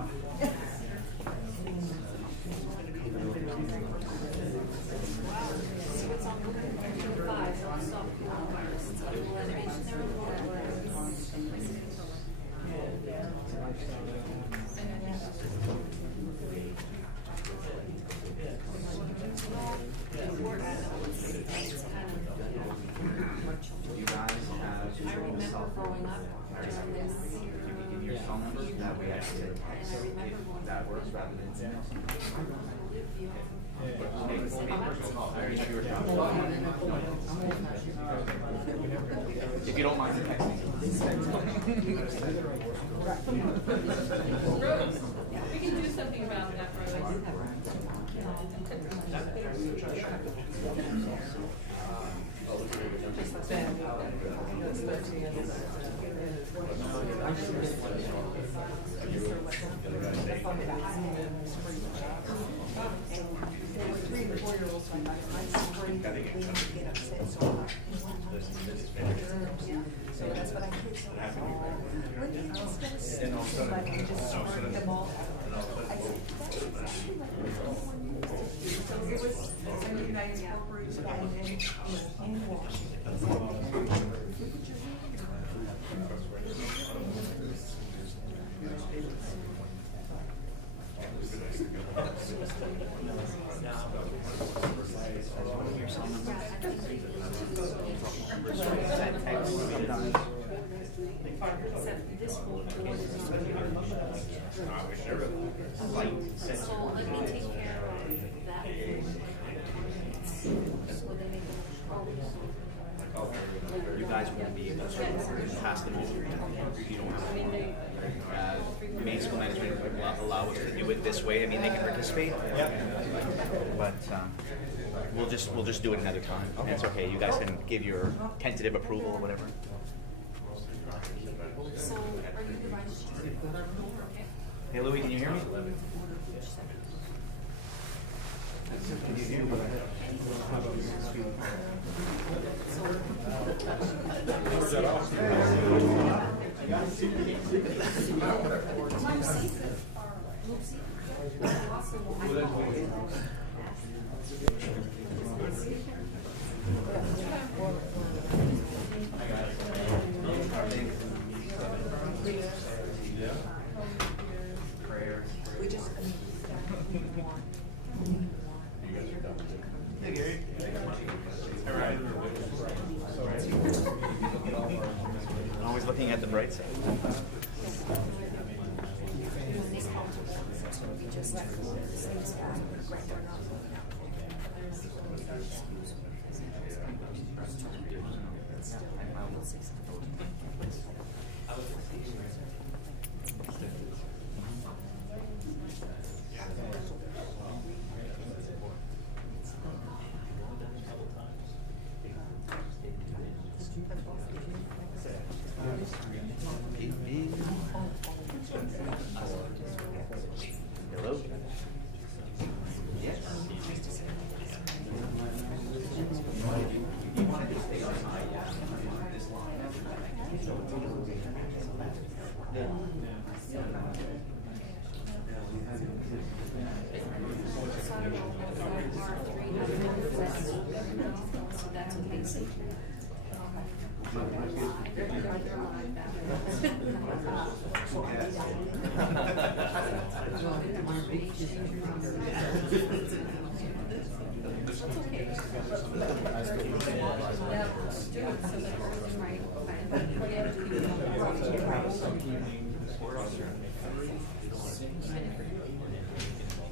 You guys have I remember growing up during this. give your phone number, that way I can And I remember going that works rather than email. If you don't mind texting. We can do something about that, Rose. So that's what I did. So when did you just started them all? I said, that's exactly like one used to do. So it was, and you guys incorporated that and then, hand wash. This whole board is not. So let me take care of that. So they make You guys won't be able to pass them over. You don't have Maine School Management would allow us to do it this way. I mean, they can participate. But we'll just do it another time. Okay. It's okay. You guys can give your tentative approval or whatever. So are you the vice chair? Hey Louis, can you hear me? Can you hear me? We just, Always looking at the bright side. Hello? Yes. You want to just stay on this line. So that's what they say.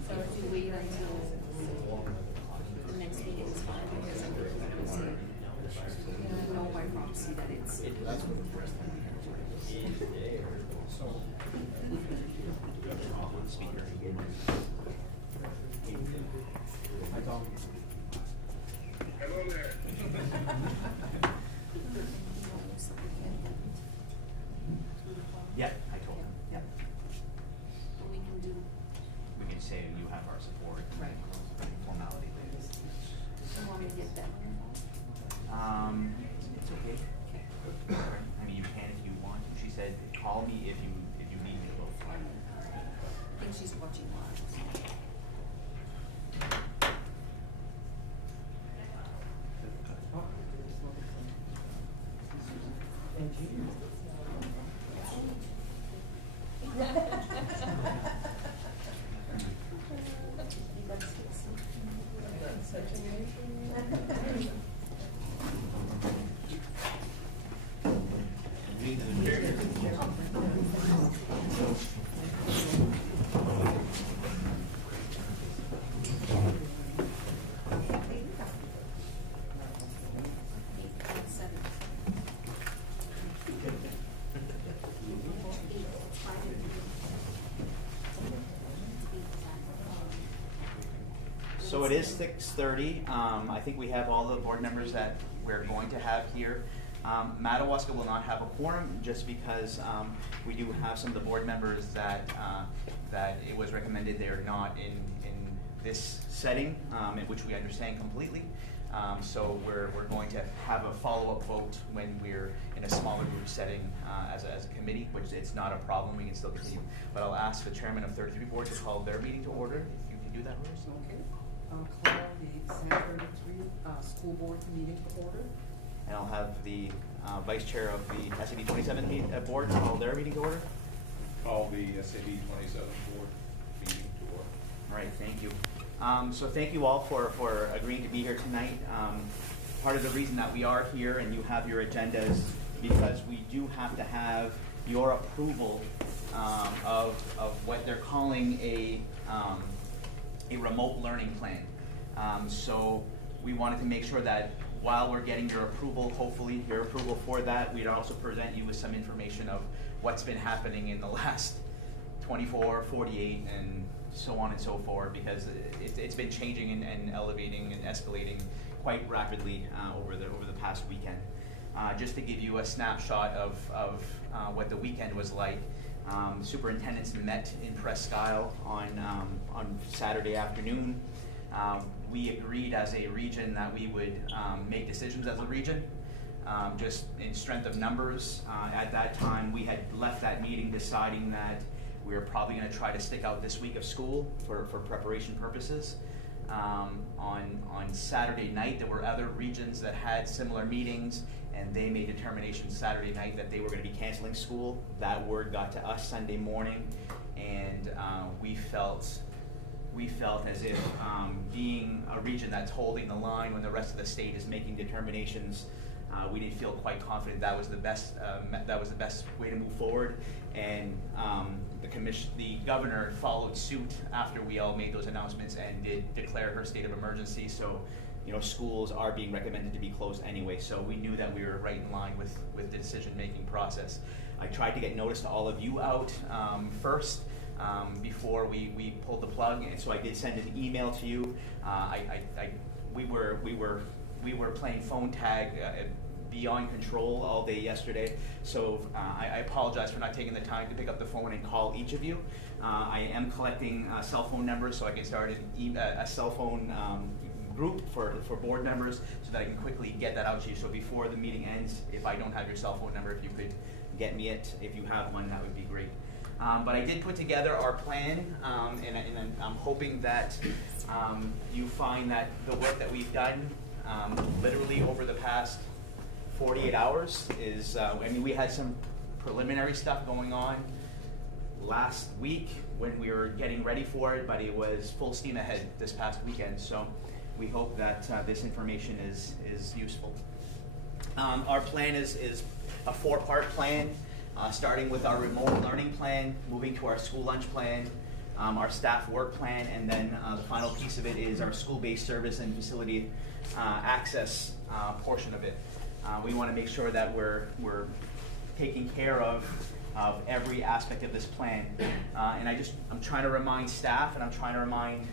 So if you wait until the next meeting is fine, because I'm going to say, know by proxy that it's. Hello there. Yeah, I told him. yep. What we can do. We can say you have our support. Right. Formality. You want me to get that? It's okay. I mean, you can if you want to. She said, call me if you need me to go. So it is 6:30. I think we have all the board members that we're going to have here. Madawaska will not have a quorum just because we do have some of the board members that it was recommended they're not in this setting, in which we understand completely. So we're going to have a follow-up vote when we're in a smaller group setting as a committee, which it's not a problem, we can still continue. But I'll ask the chairman of 33 board to call their meeting to order, if you can do that, Rose. Okay, I'll call the SAD 33 school board meeting to order. And I'll have the vice chair of the SAD 27 board call their meeting to order. Call the SAD 27 board meeting to order. All right, thank you. So thank you all for agreeing to be here tonight. Part of the reason that we are here and you have your agendas because we do have to have your approval of what they're calling a remote learning plan. So we wanted to make sure that while we're getting your approval, hopefully your approval for that, we'd also present you with some information of what's been happening in the last 24, 48, and so on and so forth, because it's been changing and elevating and escalating quite rapidly over the past weekend. Just to give you a snapshot of what the weekend was like, superintendents met in Presque Isle on Saturday afternoon. We agreed as a region that we would make decisions as a region, just in strength of numbers. At that time, we had left that meeting deciding that we were probably going to try to stick out this week of school for preparation purposes. On Saturday night, there were other regions that had similar meetings, and they made determinations Saturday night that they were going to be canceling school. That word got to us Sunday morning, and we felt as if being a region that's holding the line when the rest of the state is making determinations, we didn't feel quite confident that was the best way to move forward. And the governor followed suit after we all made those announcements and did declare her state of emergency. So, schools are being recommended to be closed anyway. So we knew that we were right in line with the decision-making process. I tried to get notice to all of you out first. Before we pulled the plug, and so I did send an email to you. We were playing phone tag beyond control all day yesterday, so I apologize for not taking the time to pick up the phone and call each of you. I am collecting cell phone numbers so I can start a cell phone group for board members so that I can quickly get that out to you. So before the meeting ends, if I don't have your cell phone number, if you could get me it, if you have one, that would be great. But I did put together our plan, and I'm hoping that you find that the work that we've done literally over the past 48 hours is, we had some preliminary stuff going on last week when we were getting ready for it, but it was full steam ahead this past weekend. So we hope that this information is useful. Our plan is a 4-part plan. Starting with our remote learning plan, moving to our school lunch plan, our staff work plan, and then the final piece of it is our school-based service and facility access portion of it. We want to make sure that we're taking care of every aspect of this plan. And I'm trying to remind staff and I'm trying to remind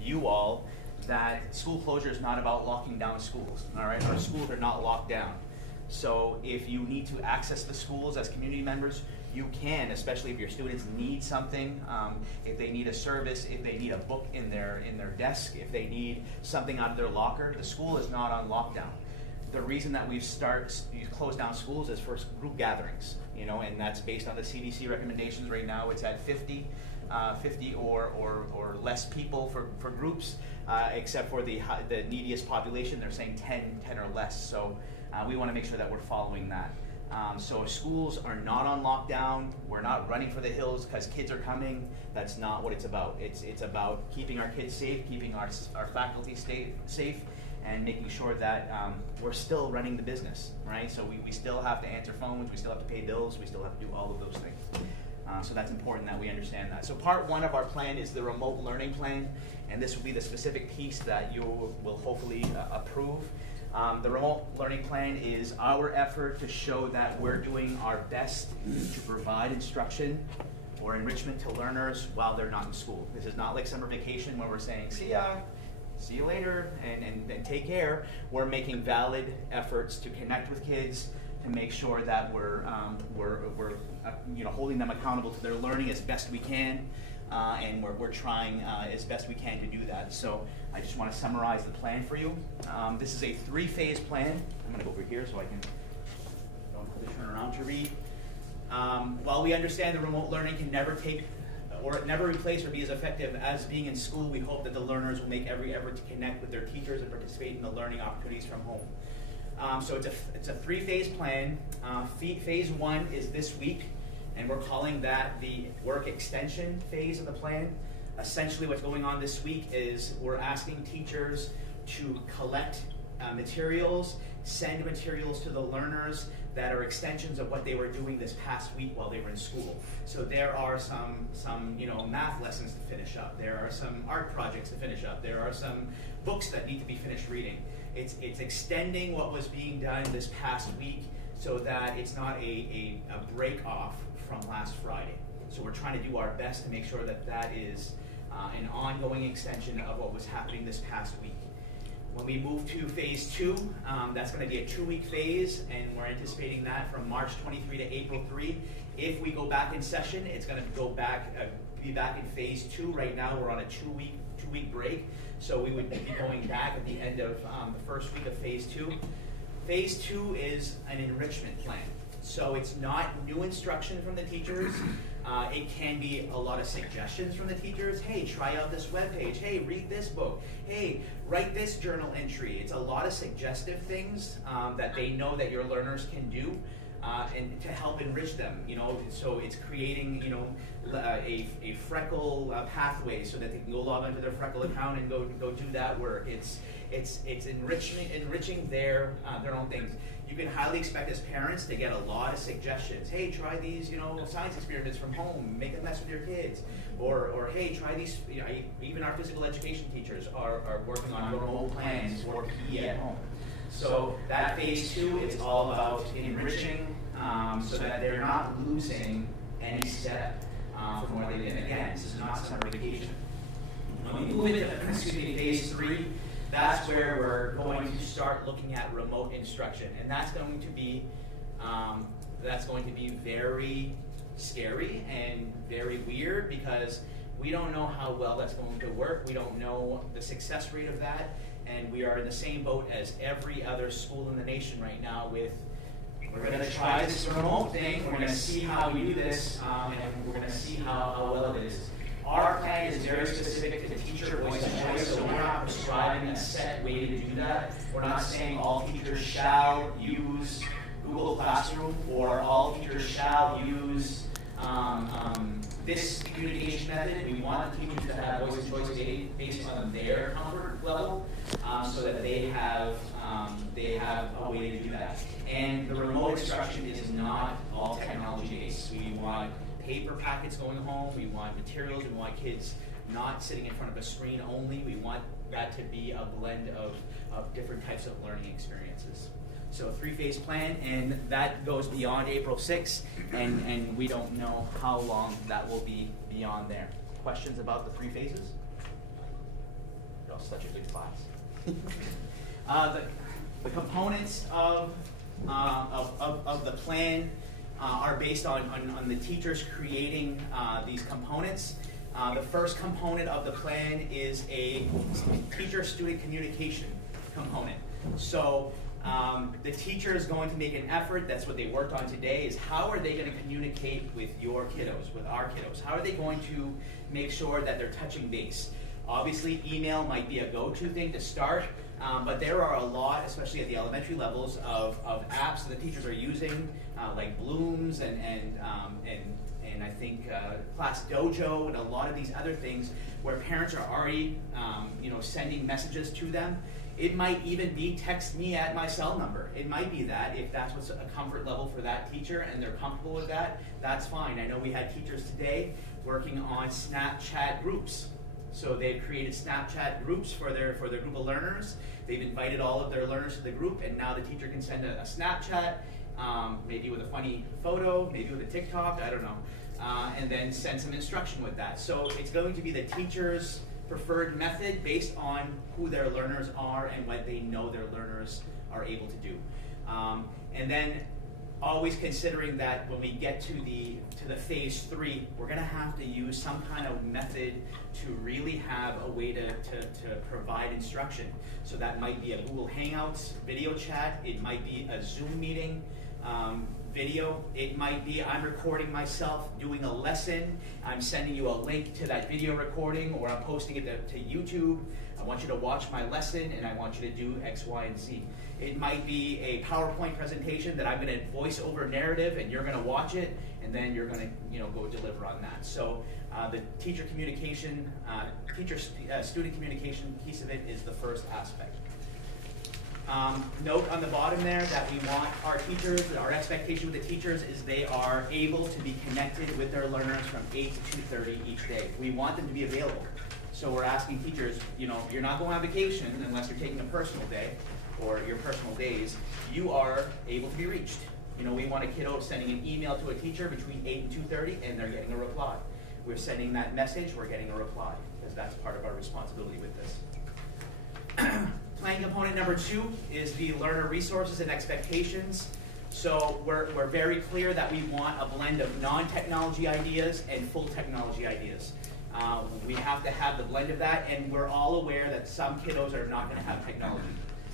you all that school closure is not about locking down schools, all right? Our schools are not locked down. So if you need to access the schools as community members, you can, especially if your students need something, if they need a service, if they need a book in their desk, if they need something out of their locker. The school is not on lockdown. The reason that we've closed down schools is for group gatherings, and that's based on the CDC recommendations. Right now it's at 50 or less people for groups, except for the neediest population. They're saying 10 or less. So we want to make sure that we're following that. So schools are not on lockdown. We're not running for the hills because kids are coming. That's not what it's about. It's about keeping our kids safe, keeping our faculty safe, and making sure that we're still running the business, right? So we still have to answer phones, we still have to pay bills, we still have to do all of those things. So that's important that we understand that. So part one of our plan is the remote learning plan, and this will be the specific piece that you will hopefully approve. The remote learning plan is our effort to show that we're doing our best to provide instruction or enrichment to learners while they're not in school. This is not like summer vacation where we're saying, see ya, see you later, and take care. We're making valid efforts to connect with kids, to make sure that we're holding them accountable to their learning as best we can, and we're trying as best we can to do that. So I just want to summarize the plan for you. This is a 3-phase plan. I'm going to go over here so I can turn around to read. While we understand that remote learning can never replace or be as effective as being in school, we hope that the learners will make every effort to connect with their teachers and participate in the learning opportunities from home. So it's a 3-phase plan. Phase 1 is this week, and we're calling that the work extension phase of the plan. Essentially what's going on this week is we're asking teachers to collect materials, send materials to the learners that are extensions of what they were doing this past week while they were in school. So there are some math lessons to finish up. There are some art projects to finish up. There are some books that need to be finished reading. It's extending what was being done this past week so that it's not a break off from last Friday. So we're trying to do our best to make sure that that is an ongoing extension of what was happening this past week. When we move to phase 2, that's going to be a 2-week phase, and we're anticipating that from March 23 to April 3. If we go back in session, it's going to be back in phase 2. Right now, we're on a 2-week break, so we would be going back at the end of the first week of phase 2. Phase 2 is an enrichment plan. So it's not new instruction from the teachers. It can be a lot of suggestions from the teachers. Hey, try out this webpage. Hey, read this book. Hey, write this journal entry. It's a lot of suggestive things that they know that your learners can do, and to help enrich them. So it's creating a Freckle pathway so that they can go log onto their Freckle account and go do that work. It's enriching their own things. You can highly expect as parents to get a lot of suggestions. Hey, try these, science experiments from home. Make a mess with your kids. Or hey, try these. Even our physical education teachers are working on remote plans for PE at home. So that phase 2 is all about enriching so that they're not losing any step from where they've been. Again, this is not summer vacation. When we move into phase 3, that's where we're going to start looking at remote instruction, and that's going to be very scary and very weird because we don't know how well that's going to work. We don't know the success rate of that, and we are in the same boat as every other school in the nation right now with, we're going to try this remote thing, we're going to see how we do this, and we're going to see how well it is. Our plan is very specific to teacher voice and choice, so we're not prescribing a set way to do that. We're not saying all teachers shall use Google Classroom or all teachers shall use this communication method. We want teachers to have voice and choice based on their comfort level, so that they have a way to do that. And the remote instruction is not all technology based. We want paper packets going home, we want materials, we want kids not sitting in front of a screen only. We want that to be a blend of different types of learning experiences. So a 3-phase plan, and that goes beyond April 6th, and we don't know how long that will be beyond there. Questions about the 3 phases? You're all such a good class. The components of the plan are based on the teachers creating these components. The first component of the plan is a teacher-student communication component. So the teacher is going to make an effort, that's what they worked on today, is how are they going to communicate with your kiddos, with our kiddos? How are they going to make sure that they're touching base? Obviously, email might be a go-to thing to start, but there are a lot, especially at the elementary levels, of apps that the teachers are using, like Blooms and I think Class Dojo and a lot of these other things where parents are already sending messages to them. It might even be text me at my cell number. It might be that, if that's what's a comfort level for that teacher and they're comfortable with that, that's fine. I know we had teachers today working on Snapchat groups. So they've created Snapchat groups for their group of learners. They've invited all of their learners to the group, and now the teacher can send a Snapchat, maybe with a funny photo, maybe with a TikTok, I don't know, and then send some instruction with that. So it's going to be the teacher's preferred method based on who their learners are and what they know their learners are able to do. And then always considering that when we get to the phase 3, we're going to have to use some kind of method to really have a way to provide instruction. So that might be a Google Hangouts video chat, it might be a Zoom meeting video, it might be I'm recording myself doing a lesson, I'm sending you a link to that video recording, or I'm posting it to YouTube. I want you to watch my lesson and I want you to do X, Y, and Z. It might be a PowerPoint presentation that I'm going to voice over narrative and you're going to watch it and then you're going to go deliver on that. So the teacher communication, student communication piece of it is the first aspect. Note on the bottom there that we want our teachers, our expectation with the teachers is they are able to be connected with their learners from 8 to 2:30 each day. We want them to be available. So we're asking teachers, you're not going on vacation unless you're taking a personal day or your personal days. You are able to be reached. We want a kiddo sending an email to a teacher between 8 and 2:30 and they're getting a reply. We're sending that message, we're getting a reply, because that's part of our responsibility with this. Planning component number 2 is the learner resources and expectations. So we're very clear that we want a blend of non-technology ideas and full technology ideas. We have to have the blend of that, and we're all aware that some kiddos are not going to have technology.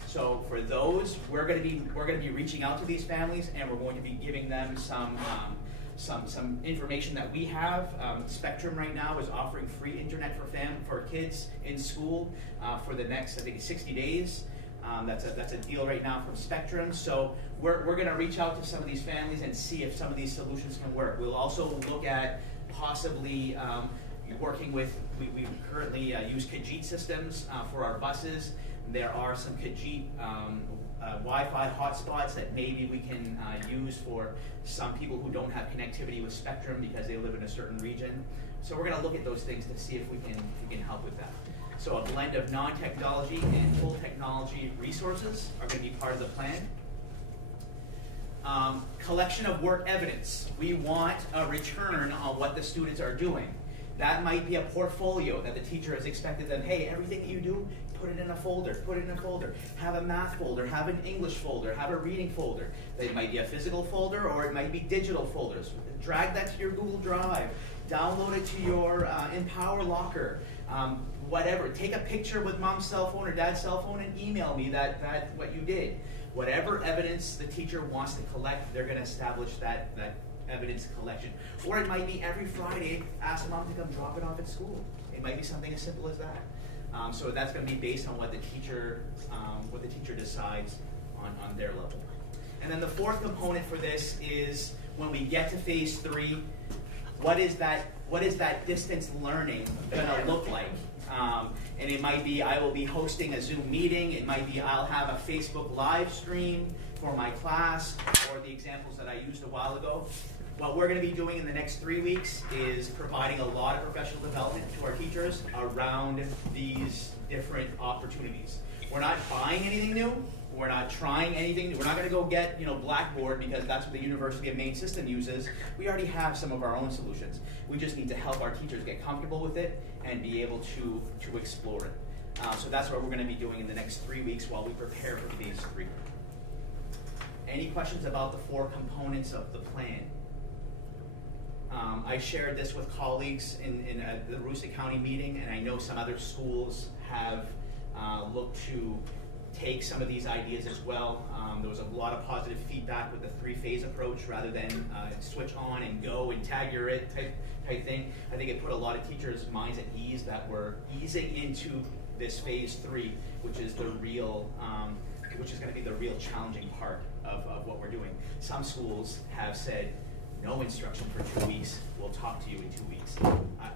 So for those, we're going to be reaching out to these families, and we're going to be giving them some information that we have. Spectrum right now is offering free internet for kids in school for the next, I think, 60 days. That's a deal right now from Spectrum. So we're going to reach out to some of these families and see if some of these solutions can work. We'll also look at possibly working with, we currently use Kajit systems for our buses. There are some Kajit Wi-Fi hotspots that maybe we can use for some people who don't have connectivity with Spectrum because they live in a certain region. So we're going to look at those things to see if we can help with that. So a blend of non-technology and full technology resources are going to be part of the plan. Collection of work evidence. We want a return on what the students are doing. That might be a portfolio that the teacher has expected them, hey, everything that you do, put it in a folder, put it in a folder. Have a math folder, have an English folder, have a reading folder. It might be a physical folder or it might be digital folders. Drag that to your Google Drive. Download it to your Empower Locker. Whatever. Take a picture with mom's cell phone or dad's cell phone and email me that what you did. Whatever evidence the teacher wants to collect, they're going to establish that evidence collection. Or it might be every Friday, ask mom to come drop it off at school. It might be something as simple as that. So that's going to be based on what the teacher decides on their level. And then the fourth component for this is when we get to phase 3, what is that distance learning going to look like? And it might be I will be hosting a Zoom meeting. It might be I'll have a Facebook live stream for my class, or the examples that I used a while ago. What we're going to be doing in the next 3 weeks is providing a lot of professional development to our teachers around these different opportunities. We're not buying anything new. We're not trying anything new. We're not going to go get Blackboard because that's what the University of Maine system uses. We already have some of our own solutions. We just need to help our teachers get comfortable with it and be able to explore it. So that's what we're going to be doing in the next 3 weeks while we prepare for phase 3. Any questions about the 4 components of the plan? I shared this with colleagues in the Aroostook County meeting, and I know some other schools have looked to take some of these ideas as well. There was a lot of positive feedback with the 3-phase approach rather than switch on and go and tag your it type thing. I think it put a lot of teachers' minds at ease that we're easing into this phase 3, which is the real, which is going to be the real challenging part of what we're doing. Some schools have said, no instruction for 2 weeks, we'll talk to you in 2 weeks.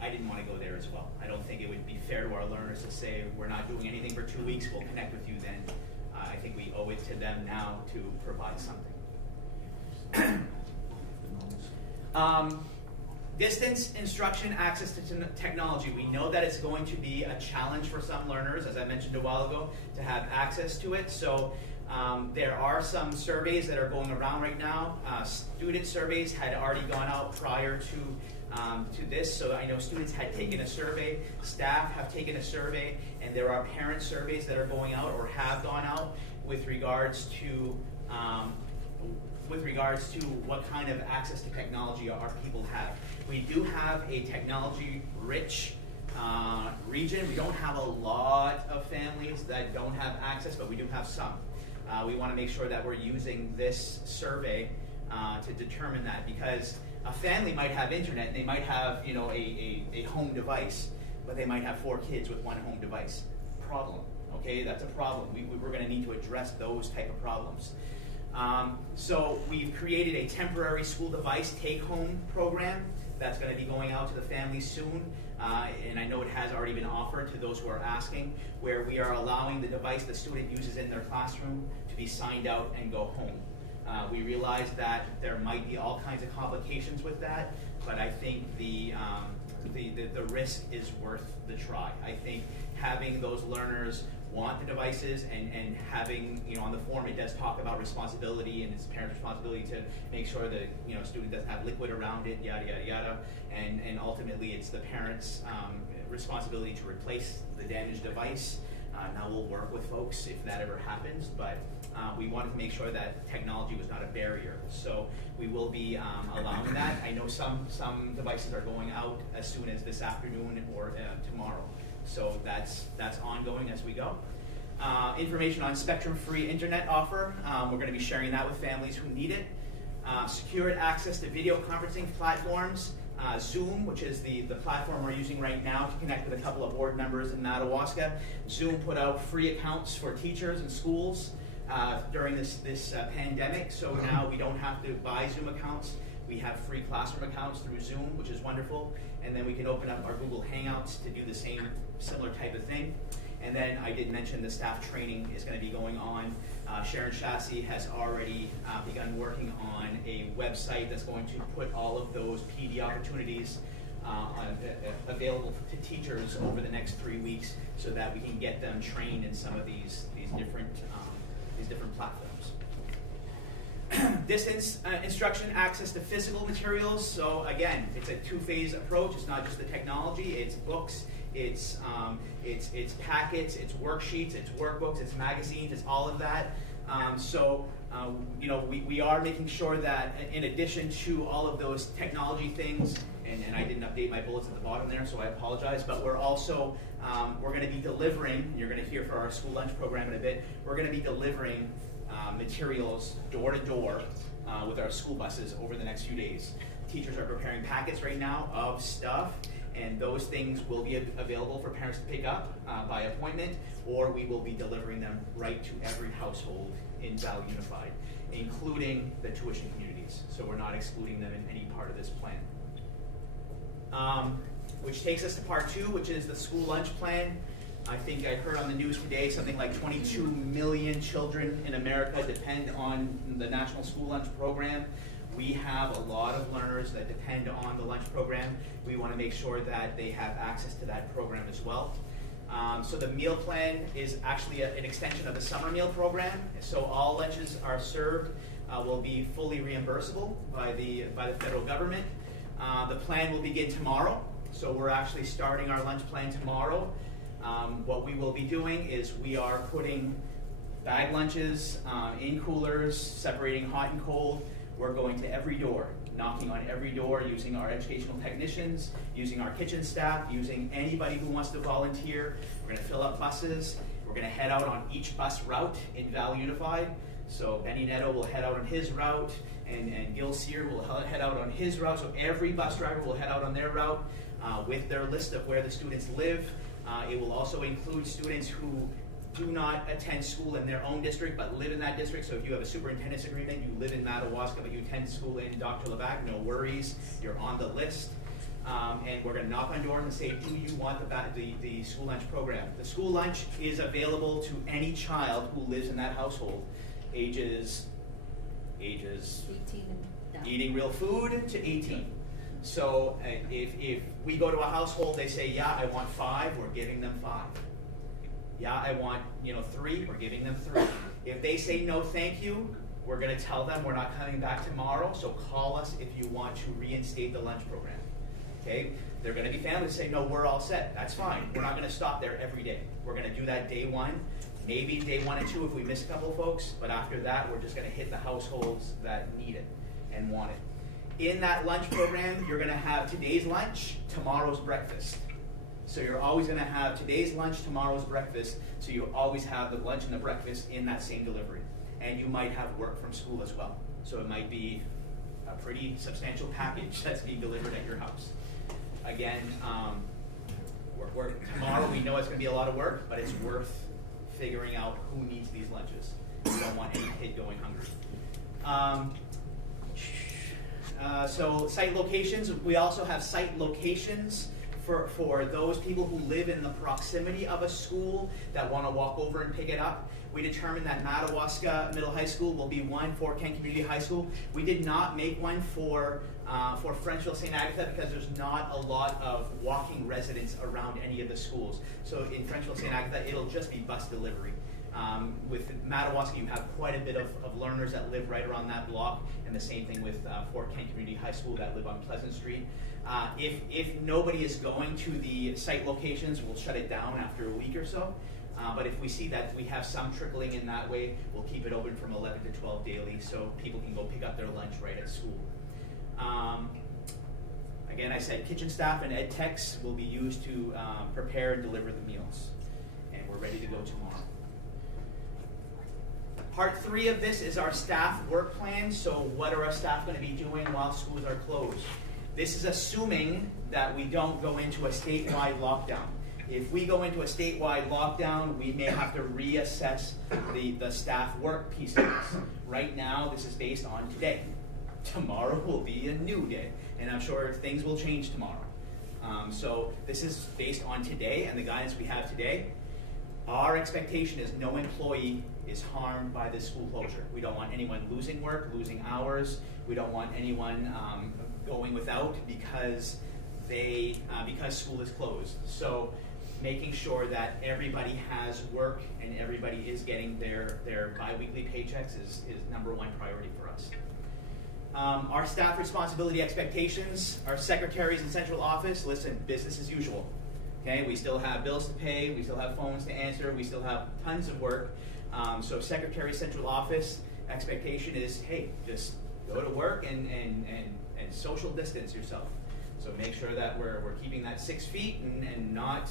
I didn't want to go there as well. I don't think it would be fair to our learners to say, we're not doing anything for 2 weeks, we'll connect with you then. I think we owe it to them now to provide something. Distance instruction, access to technology. We know that it's going to be a challenge for some learners, as I mentioned a while ago, to have access to it. So there are some surveys that are going around right now. Student surveys had already gone out prior to this, so I know students had taken a survey, staff have taken a survey, and there are parent surveys that are going out or have gone out with regards to what kind of access to technology our people have. We do have a technology-rich region. We don't have a lot of families that don't have access, but we do have some. We want to make sure that we're using this survey to determine that, because a family might have internet and they might have, you know, a home device, but they might have 4 kids with 1 home device. Problem, okay? That's a problem. We're going to need to address those type of problems. So we've created a temporary school device take-home program that's going to be going out to the families soon. And I know it has already been offered to those who are asking, where we are allowing the device the student uses in their classroom to be signed out and go home. We realize that there might be all kinds of complications with that, but I think the risk is worth the try. I think having those learners want the devices and having, you know, on the form it does talk about responsibility, and it's parents' responsibility to make sure that, you know, student doesn't have liquid around it, yada, yada, yada. And ultimately it's the parents' responsibility to replace the damaged device. Now we'll work with folks if that ever happens, but we wanted to make sure that technology was not a barrier. So we will be allowing that. I know some devices are going out as soon as this afternoon or tomorrow. So that's ongoing as we go. Information on spectrum-free internet offer. We're going to be sharing that with families who need it. Secured access to video conferencing platforms. Zoom, which is the platform we're using right now to connect with a couple of board members in Madawaska. Zoom put out free accounts for teachers and schools during this pandemic, so now we don't have to buy Zoom accounts. We have free classroom accounts through Zoom, which is wonderful, and then we can open up our Google Hangouts to do the same similar type of thing. And then I did mention the staff training is going to be going on. Sharon Chassis has already begun working on a website that's going to put all of those PD opportunities available to teachers over the next 3 weeks, so that we can get them trained in some of these different platforms. Distance instruction, access to physical materials. So again, it's a 2-phase approach. It's not just the technology. It's books. It's packets. It's worksheets. It's workbooks. It's magazines. It's all of that. You know, we are making sure that in addition to all of those technology things, and I didn't update my bullets at the bottom there, so I apologize, but we're also, we're going to be delivering, you're going to hear for our school lunch program in a bit, we're going to be delivering materials door to door with our school buses over the next few days. Teachers are preparing packets right now of stuff, and those things will be available for parents to pick up by appointment, or we will be delivering them right to every household in Valley Unified, including the tuition communities. So we're not excluding them in any part of this plan. Which takes us to part 2, which is the school lunch plan. I think I heard on the news today something like 22 million children in America depend on the National School Lunch Program. We have a lot of learners that depend on the lunch program. We want to make sure that they have access to that program as well. So the meal plan is actually an extension of the summer meal program. So all lunches are served will be fully reimbursable by the federal government. The plan will begin tomorrow. So we're actually starting our lunch plan tomorrow. What we will be doing is we are putting bag lunches in coolers, separating hot and cold. We're going to every door, knocking on every door, using our educational technicians, using our kitchen staff, using anybody who wants to volunteer. We're going to fill up buses. We're gonna head out on each bus route in Valley Unified. So Benny Netto will head out on his route, and Gil Sear will head out on his route. So every bus driver will head out on their route with their list of where the students live. It will also include students who do not attend school in their own district but live in that district. So if you have a superintendent's agreement, you live in Madawaska but you attend school in Dr. Levac, no worries, you're on the list. And we're going to knock on doors and say, do you want the school lunch program? The school lunch is available to any child who lives in that household, ages 18 and down. eating real food to 18. So if we go to a household, they say, yeah, I want 5, we're giving them 5. Yeah, I want 3, we're giving them 3. If they say no thank you, we're going to tell them we're not coming back tomorrow, so call us if you want to reinstate the lunch program. Okay? They're going to be families that say, no, we're all set. That's fine. We're not going to stop there every day. We're going to do that day 1, maybe day 1 and 2 if we miss a couple of folks, but after that, we're just going to hit the households that need it and want it. In that lunch program, you're going to have today's lunch, tomorrow's breakfast. So you're always going to have today's lunch, tomorrow's breakfast, so you always have the lunch and the breakfast in that same delivery. And you might have work from school as well. So it might be a pretty substantial package that's being delivered at your house. Again, tomorrow we know it's going to be a lot of work, but it's worth figuring out who needs these lunches. We don't want any kid going hungry. So site locations, we also have site locations for those people who live in the proximity of a school that want to walk over and pick it up. We determined that Madawaska Middle High School will be one for Kent Community High School. We did not make one for Frenchville St. Agatha because there's not a lot of walking residents around any of the schools. So in Frenchville St. Agatha, it'll just be bus delivery. With Madawaska, you have quite a bit of learners that live right around that block, and the same thing with Fort Kent Community High School that live on Pleasant Street. If nobody is going to the site locations, we'll shut it down after a week or so. But if we see that we have some trickling in that way, we'll keep it open from 11 to 12 daily so people can go pick up their lunch right at school. Again, I said kitchen staff and ed techs will be used to prepare and deliver the meals. And we're ready to go tomorrow. Part 3 of this is our staff work plan. So what are our staff going to be doing while schools are closed? This is assuming that we don't go into a statewide lockdown. If we go into a statewide lockdown, we may have to reassess the staff work piece of this. Right now, this is based on today. Tomorrow will be a new day, and I'm sure things will change tomorrow. So this is based on today and the guidance we have today. Our expectation is no employee is harmed by this school closure. We don't want anyone losing work, losing hours. We don't want anyone going without because school is closed. So making sure that everybody has work and everybody is getting their bi-weekly paychecks is number 1 priority for us. Our staff responsibility expectations, our secretaries in central office, listen, business as usual. Okay, we still have bills to pay, we still have phones to answer, we still have tons of work. So secretary central office expectation is, hey, just go to work and social distance yourself. So make sure that we're keeping that 6 feet and not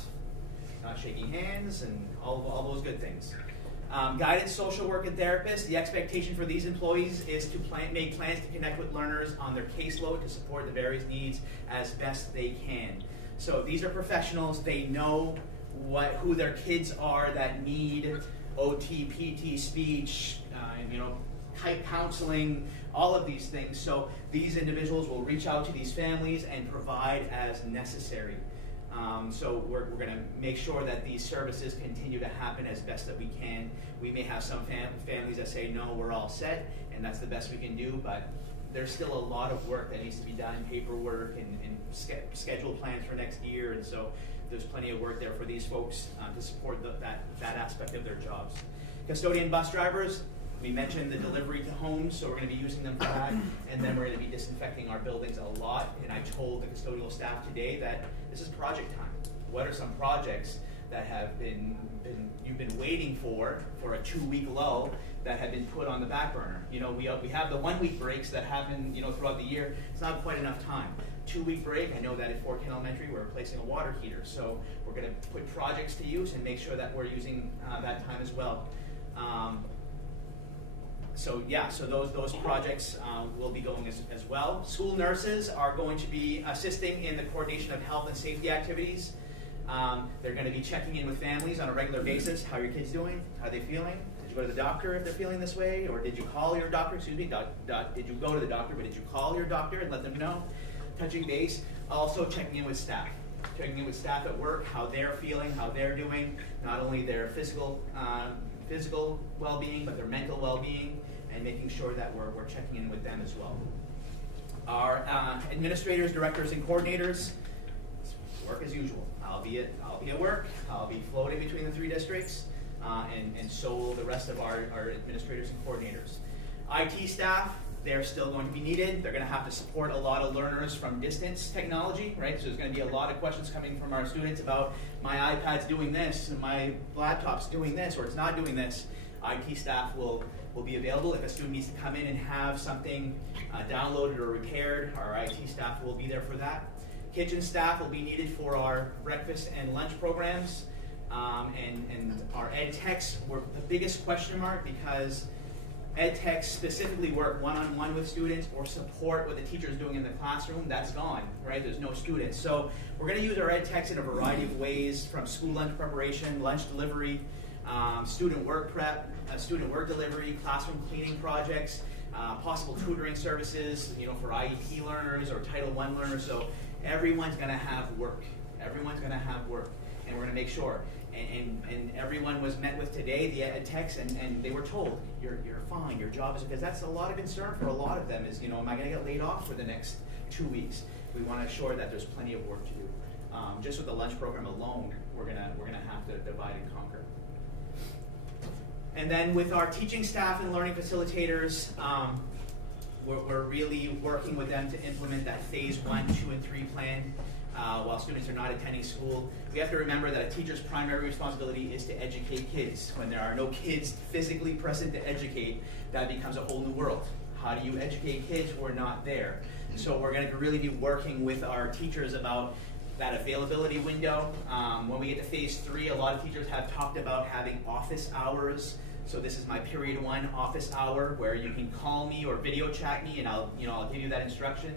shaking hands and all those good things. Guidance, social work, and therapists. The expectation for these employees is to make plans to connect with learners on their caseload to support the various needs as best they can. So these are professionals. They know who their kids are that need OT, PT, speech, type counseling, all of these things. So these individuals will reach out to these families and provide as necessary. So we're going to make sure that these services continue to happen as best that we can. We may have some families that say, no, we're all set, and that's the best we can do, but there's still a lot of work that needs to be done, paperwork and schedule plans for next year, and so there's plenty of work there for these folks to support that aspect of their jobs. Custodian bus drivers, we mentioned the delivery to homes, so we're going to be using them for that, and then we're going to be disinfecting our buildings a lot, and I told the custodial staff today that this is project time. What are some projects that have you've been waiting for a 2-week lull that have been put on the back burner? We have the 1-week breaks that happen throughout the year. It's not quite enough time. 2-week break, I know that at Fort Ken Elementary we're replacing a water heater, so we're going to put projects to use and make sure that we're using that time as well. So yeah, so those projects will be going as well. School nurses are going to be assisting in the coordination of health and safety activities. They're going to be checking in with families on a regular basis. How are your kids doing? How are they feeling? Did you go to the doctor if they're feeling this way? Or did you call your doctor? Excuse me, did you go to the doctor, but did you call your doctor and let them know? Touching base. Also checking in with staff. Checking in with staff at work, how they're feeling, how they're doing. Not only their physical well-being, but their mental well-being, and making sure that we're checking in with them as well. Our administrators, directors, and coordinators, work as usual. I'll be at work. I'll be floating between the 3 districts, and so will the rest of our administrators and coordinators. IT staff, they're still going to be needed. They're going to have to support a lot of learners from distance technology, right? So there's going to be a lot of questions coming from our students about my iPad's doing this, and my laptop's doing this, or it's not doing this. IT staff will be available. If a student needs to come in and have something downloaded or repaired, our IT staff will be there for that. Kitchen staff will be needed for our breakfast and lunch programs. And our ed techs were the biggest question mark, because ed techs specifically work one-on-one with students or support what the teacher is doing in the classroom. That's gone, right? There's no students. So we're going to use our ed techs in a variety of ways, from school lunch preparation, lunch delivery, student work prep, student work delivery, classroom cleaning projects, possible tutoring services, for IEP learners or Title I learners. So everyone's going to have work. Everyone's going to have work, and we're going to make sure. And everyone was met with today, the ed techs, and they were told, you're fine, your job is, because that's a lot of concern for a lot of them is, am I going to get laid off for the next 2 weeks? We want to ensure that there's plenty of work to do. Just with the lunch program alone, we're gonna have to divide and conquer. And then with our teaching staff and learning facilitators, we're really working with them to implement that phase 1, 2, and 3 plan. While students are not attending school, we have to remember that a teacher's primary responsibility is to educate kids. When there are no kids physically present to educate, that becomes a whole new world. How do you educate kids who are not there? So we're going to really be working with our teachers about that availability window. When we get to phase 3, a lot of teachers have talked about having office hours. So this is my period 1 office hour, where you can call me or video chat me, and I'll give you that instruction.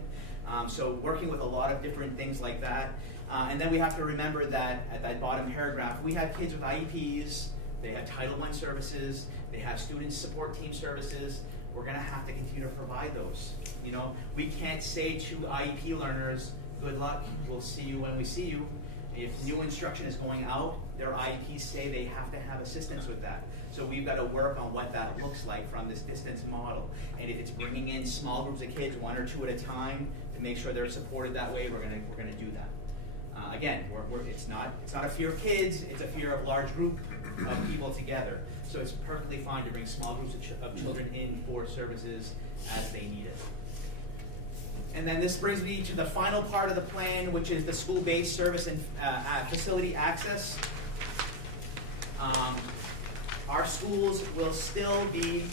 So working with a lot of different things like that. And then we have to remember that at that bottom paragraph, we have kids with IEPs, they have Title I services, they have student support team services. We're going to have to continue to provide those. We can't say to IEP learners, good luck, we'll see you when we see you. If new instruction is going out, their IEPs say they have to have assistance with that. So we've got to work on what that looks like from this distance model. And if it's bringing in small groups of kids, 1 or 2 at a time, to make sure they're supported that way, we're going to do that. Again, it's not a fear of kids; it's a fear of large group of people together. So it's perfectly fine to bring small groups of children in for services as they need it. And then this brings me to the final part of the plan, which is the school-based service and facility access. Our schools will still be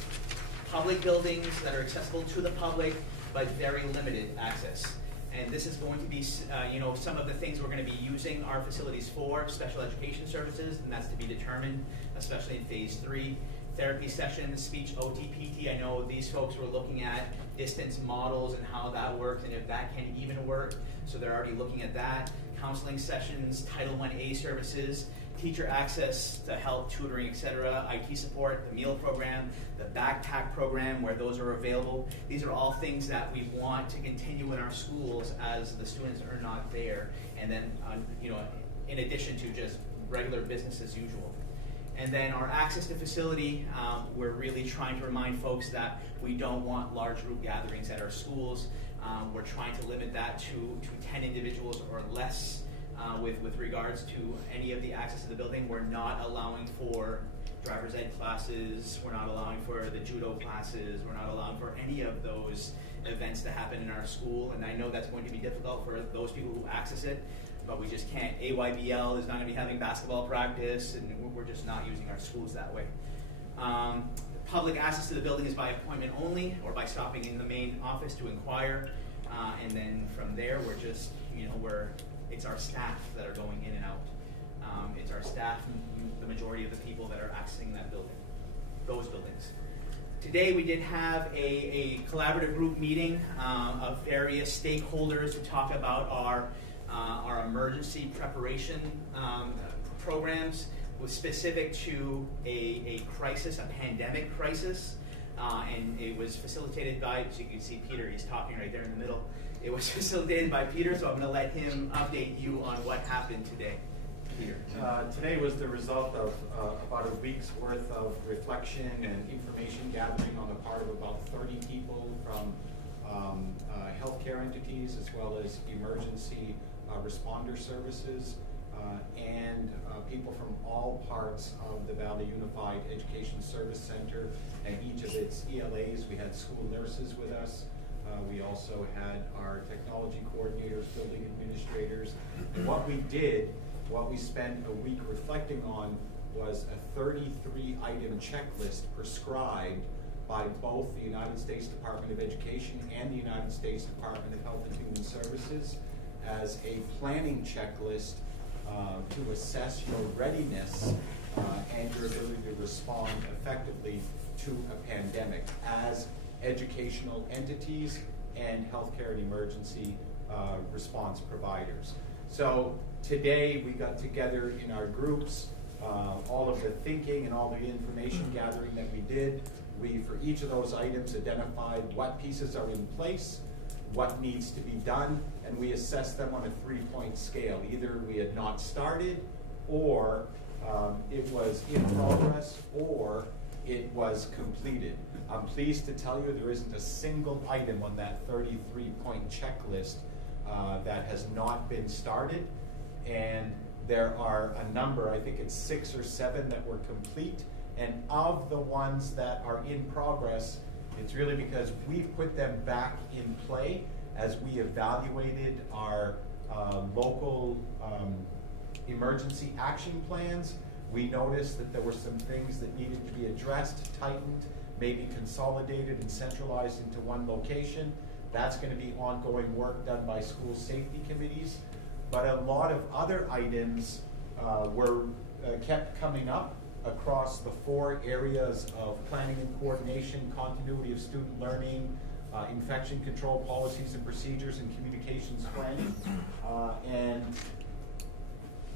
public buildings that are accessible to the public, but very limited access. And this is going to be, some of the things we're going to be using our facilities for: special education services, and that's to be determined, especially in phase 3. Therapy sessions, speech, OT, PT. I know these folks were looking at distance models and how that works, and if that can even work. So they're already looking at that. Counseling sessions, Title I-A services, teacher access to help, tutoring, etc., IT support, the meal program, the backpack program where those are available. These are all things that we want to continue in our schools as the students are not there, and then in addition to just regular business as usual. And then our access to facility, we're really trying to remind folks that we don't want large group gatherings at our schools. We're trying to limit that to 10 individuals or less. With regards to any of the access to the building, we're not allowing for driver's ed classes, we're not allowing for the judo classes, we're not allowing for any of those events to happen in our school. And I know that's going to be difficult for those people who access it, but we just can't. AYBL is not going to be having basketball practice, and we're just not using our schools that way. Public access to the building is by appointment only, or by stopping in the main office to inquire. and then from there, we're just, it's our staff that are going in and out. It's our staff, the majority of the people that are accessing that building, those buildings. Today we did have a collaborative group meeting of various stakeholders to talk about our emergency preparation programs, was specific to a crisis, a pandemic crisis, and it was facilitated by, so you can see Peter, he's talking right there in the middle. It was facilitated by Peter, so I'm going to let him update you on what happened today. Peter. Today was the result of about a week's worth of reflection and information gathering on the part of about 30 people from healthcare entities as well as emergency responder services and people from all parts of the Valley Unified Education Service Center and each of its ELAs. We had school nurses with us. We also had our technology coordinators, building administrators. And what we spent a week reflecting on was a 33-item checklist prescribed by both the United States Department of Education and the United States Department of Health and Human Services as a planning checklist to assess your readiness and your ability to respond effectively to a pandemic as educational entities and healthcare and emergency response providers. So today we got together in our groups, all of the thinking and all the information gathering that we did. We, for each of those items, identified what pieces are in place, what needs to be done, and we assessed them on a 3-point scale. Either we had not started, or it was in progress, or it was completed. I'm pleased to tell you there isn't a single item on that 33-point checklist that has not been started, and there are a number, I think it's 6 or 7 that were complete, and of the ones that are in progress, it's really because we've put them back in play as we evaluated our local emergency action plans. We noticed that there were some things that needed to be addressed, tightened, maybe consolidated and centralized into one location. That's going to be ongoing work done by school safety committees. But a lot of other items were kept coming up across the 4 areas of planning and coordination, continuity of student learning, infection control policies and procedures, and communications planning. And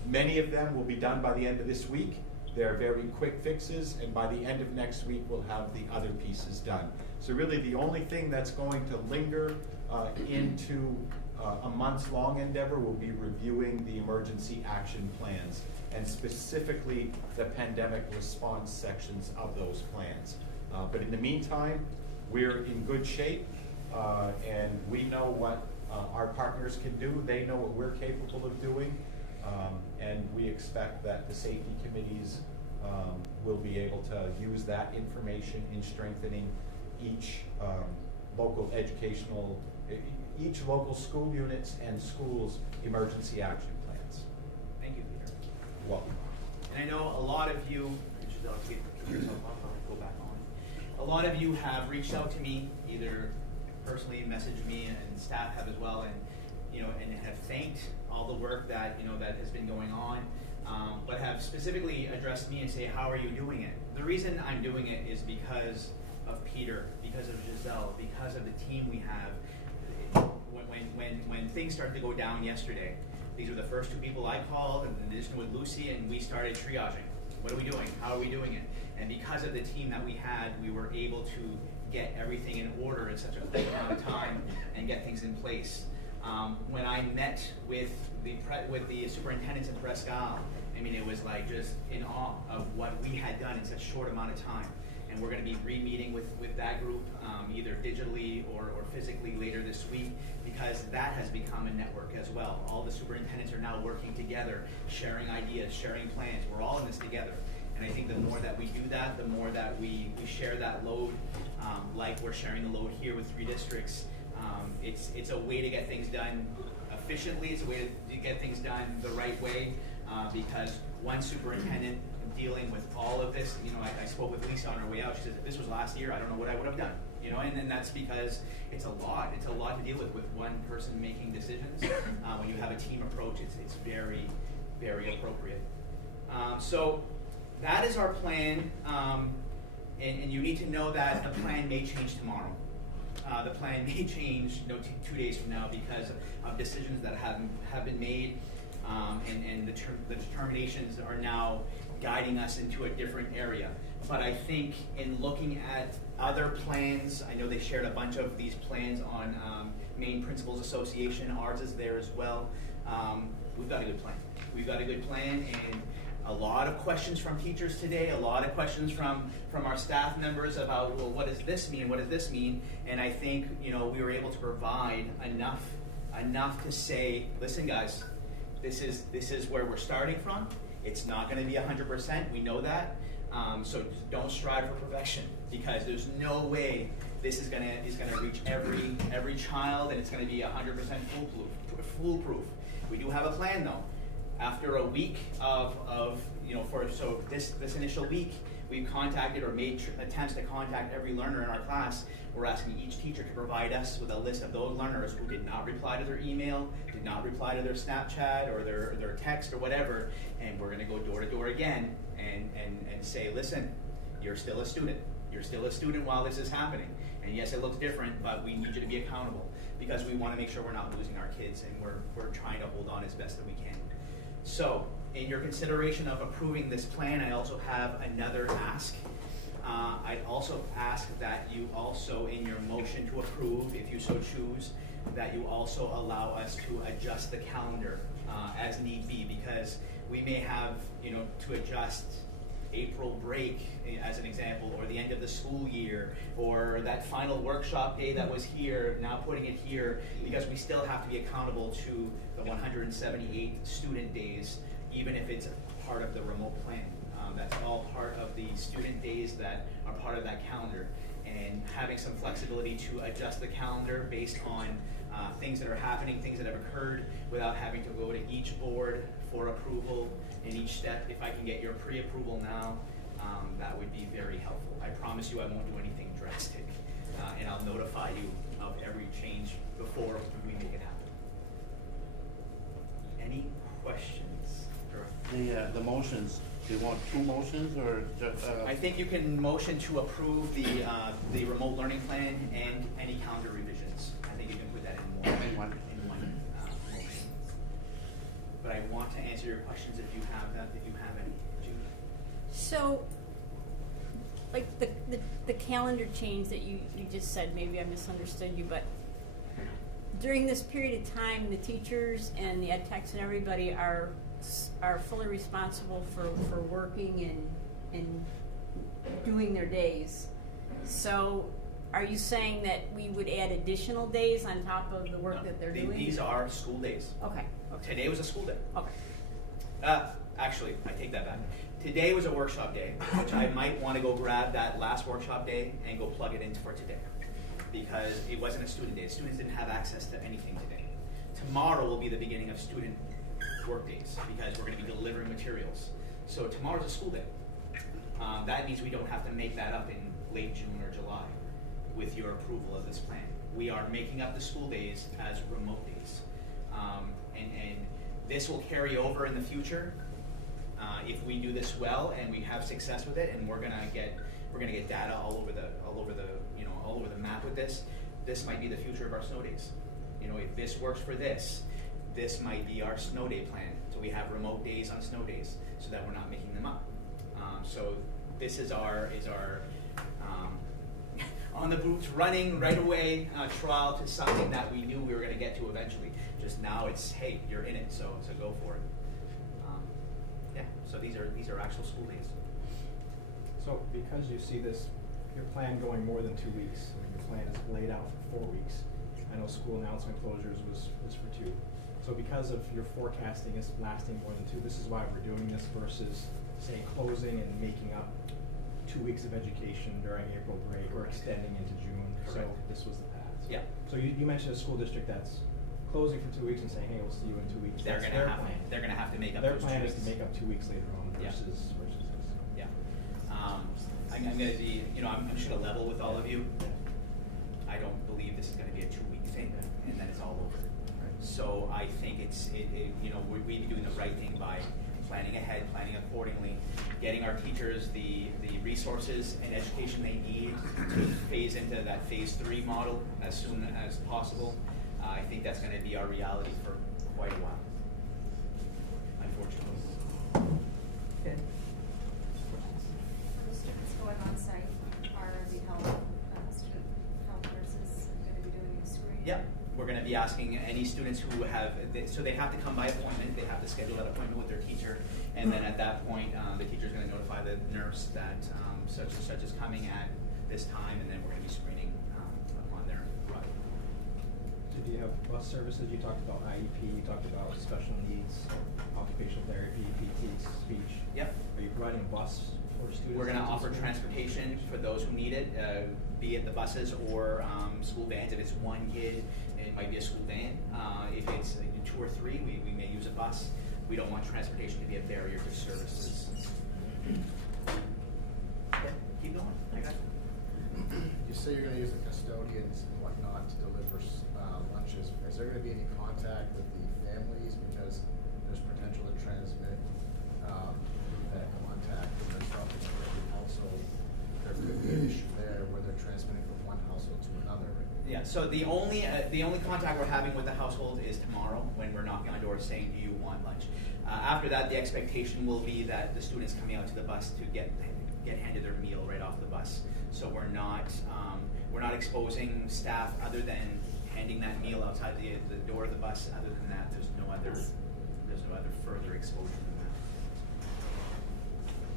many of them will be done by the end of this week. They're very quick fixes, and by the end of next week, we'll have the other pieces done. So really the only thing that's going to linger into a months-long endeavor will be reviewing the emergency action plans, and specifically the pandemic response sections of those plans. But in the meantime, we're in good shape, and we know what our partners can do. They know what we're capable of doing. And we expect that the safety committees will be able to use that information in strengthening each local school units and schools' emergency action plans. Thank you, Peter. You're welcome. And I know a lot of you, go back on. A lot of you have reached out to me, either personally messaged me, and staff have as well, and and have thanked all the work that that has been going on, but have specifically addressed me and say, how are you doing it? The reason I'm doing it is because of Peter, because of Giselle, because of the team we have. When things started to go down yesterday, these were the first 2 people I called, and in addition with Lucy, and we started triaging. What are we doing? How are we doing it? And because of the team that we had, we were able to get everything in order in such a quick amount of time and get things in place. When I met with the superintendents in Presque Isle, I mean, it was like just in awe of what we had done in such a short amount of time. And we're going to be re-meeting with that group either digitally or physically later this week, because that has become a network as well. All the superintendents are now working together, sharing ideas, sharing plans. We're all in this together. And I think the more that we do that, the more that we share that load, like we're sharing the load here with 3 districts. It's a way to get things done efficiently. It's a way to get things done the right way, because one superintendent dealing with all of this, I spoke with Lisa on our way out. She says, if this was last year, I don't know what I would have done. You know, and then that's because it's a lot to deal with one person making decisions. When you have a team approach, it's very, very appropriate. So that is our plan, and you need to know that the plan may change tomorrow. The plan may change 2 days from now because of decisions that have been made, and the determinations are now guiding us into a different area. But I think in looking at other plans, I know they shared a bunch of these plans on Maine Principals Association. Ours is there as well. We've got a good plan. We've got a good plan, and a lot of questions from teachers today, a lot of questions from our staff members about, well, what does this mean? What does this mean? And I think, we were able to provide enough to say, listen, guys, this is where we're starting from. It's not going to be 100%. We know that. So don't strive for perfection, because there's no way this is gonna reach every child, and it's going to be 100% foolproof. We do have a plan though. After a week of this initial week, we've contacted or made attempts to contact every learner in our class. We're asking each teacher to provide us with a list of those learners who did not reply to their email, did not reply to their Snapchat or their text or whatever, and we're going to go door to door again and say, listen, you're still a student. You're still a student while this is happening. And yes, it looks different, but we need you to be accountable, because we want to make sure we're not losing our kids, and we're trying to hold on as best that we can. So, in your consideration of approving this plan, I also have another ask. I'd also ask that you also, in your motion to approve, if you so choose, that you also allow us to adjust the calendar as need be, because we may have, to adjust April break as an example, or the end of the school year, or that final workshop day that was here, now putting it here, because we still have to be accountable to the 178 student days, even if it's part of the remote plan. That's all part of the student days that are part of that calendar, and having some flexibility to adjust the calendar based on things that are happening, things that have occurred, without having to go to each board for approval in each step. If I can get your pre-approval now, that would be very helpful. I promise you I won't do anything drastic, and I'll notify you of every change before we make it happen. Any questions? The motions, do you want 2 motions or just? I think you can motion to approve the remote learning plan and any calendar revisions. I think you can put that in one motion. But I want to answer your questions if you have any. Judy? So, like the calendar change that you just said, maybe I misunderstood you, but during this period of time, the teachers and the ed techs and everybody are fully responsible for working and doing their days. So are you saying that we would add additional days on top of the work that they're doing? These are school days. Okay. Today was a school day. Okay. Actually, I take that back. Today was a workshop day, which I might want to go grab that last workshop day and go plug it in for today, because it wasn't a student day. Students didn't have access to anything today. Tomorrow will be the beginning of student work days, because we're going to be delivering materials. So tomorrow's a school day. That means we don't have to make that up in late June or July with your approval of this plan. We are making up the school days as remote days. And this will carry over in the future if we do this well and we have success with it, and we're gonna get data all over the map with this. This might be the future of our snow days. If this works for this might be our snow day plan. So we have remote days on snow days, so that we're not making them up. So this is our on the boots, running right away trial to something that we knew we were going to get to eventually. Just now it's, hey, you're in it, so go for it. Yeah. So these are actual school days. So because you see your plan going more than 2 weeks, your plan is laid out for 4 weeks. I know school announcement closures was for 2. So because of your forecasting is lasting more than 2, this is why we're doing this versus, say, closing and making up 2 weeks of education during April break or extending into June. Correct. So this was the path. Yeah. So you mentioned a school district that's closing for 2 weeks and saying, hey, we'll see you in 2 weeks. They're That's gonna their plan. they're gonna have to make up Their those 2 plan weeks. is to make up 2 weeks later on Yeah. versus this. Yeah. I'm gonna be, I'm just gonna level with all of you. I don't believe this is gonna be a 2-week thing, and then it's all over. So I think you know, we'd be doing the right thing by planning ahead, planning accordingly, getting our teachers the resources and education they need to phase into that phase 3 model as soon as possible. I think that's gonna be our reality for quite a while, unfortunately. Okay. For the students going on site, are the student health nurses going to be doing a screening? Yep, we're gonna be asking any students who have, so they have to come by appointment, they have to schedule that appointment with their teacher, and then at that point, the teacher's gonna notify the nurse that such and such is coming at this time, and then we're gonna be screening upon their arrival. Do you have bus services? You talked about IEP, you talked about special needs, occupational therapy, PT, speech. Yep. Are you providing a bus for students? We're gonna to offer school? transportation for those who need it, be it the buses or school vans. If it's one kid, it might be a school van. If it's 2 or 3, we may use a bus. We don't want transportation to be a barrier to services. Okay, keep going. I got it. You say you're gonna use the custodians and whatnot to deliver lunches. Is there gonna be any contact with the families, because there's potential to transmit that contact and there's something in every household? There could be an issue there where they're transmitting from one household to another. Yeah, so the only contact we're having with the household is tomorrow when we're knocking on doors saying, do you want lunch? After that, the expectation will be that the students coming out to the bus to get handed their meal right off the bus. So we're not exposing staff other than handing that meal outside the door of the bus. Other than that, there's no other further exposure than that.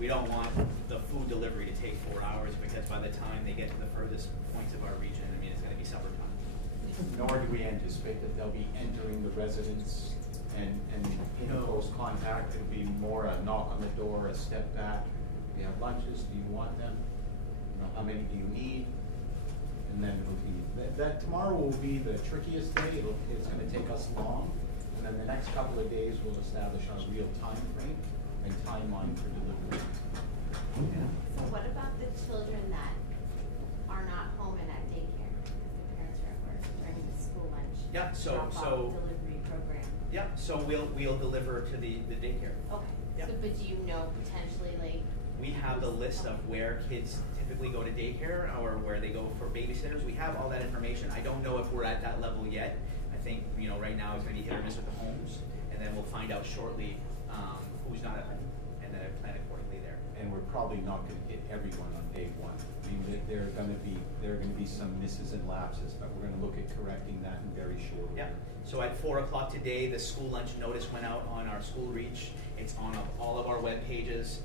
We don't want the food delivery to take 4 hours, because by the time they get to the furthest points of our region, I mean, it's going to be supper time. Nor do we anticipate that they'll be entering the residence and in close contact. It'll be more a knock on the door, a step back. Do you have lunches? Do you want them? You know, how many do you need? And then it'll be, that tomorrow will be the trickiest day. It's going to take us long. And then the next couple of days we'll establish our real time frame and timeline for delivery. So what about the children that are not home and at daycare because the parents are at work during the school lunch? Yeah, drop-off delivery program. Yeah, so we'll deliver to the daycare. Okay. Yeah. So, but do you know potentially like? We have the list of where kids typically go to daycare or where they go for babysitters. We have all that information. I don't know if we're at that level yet. I think, you know, right now it's going to be hit or miss with the homes, and then we'll find out shortly who's not at home, and then plan accordingly there. And we're probably not going to hit everyone on day 1. I mean, there are going to be some misses and lapses, but we're going to look at correcting that in very short order. Yeah. So at 4 o'clock today, the school lunch notice went out on our school reach. It's on all of our web pages.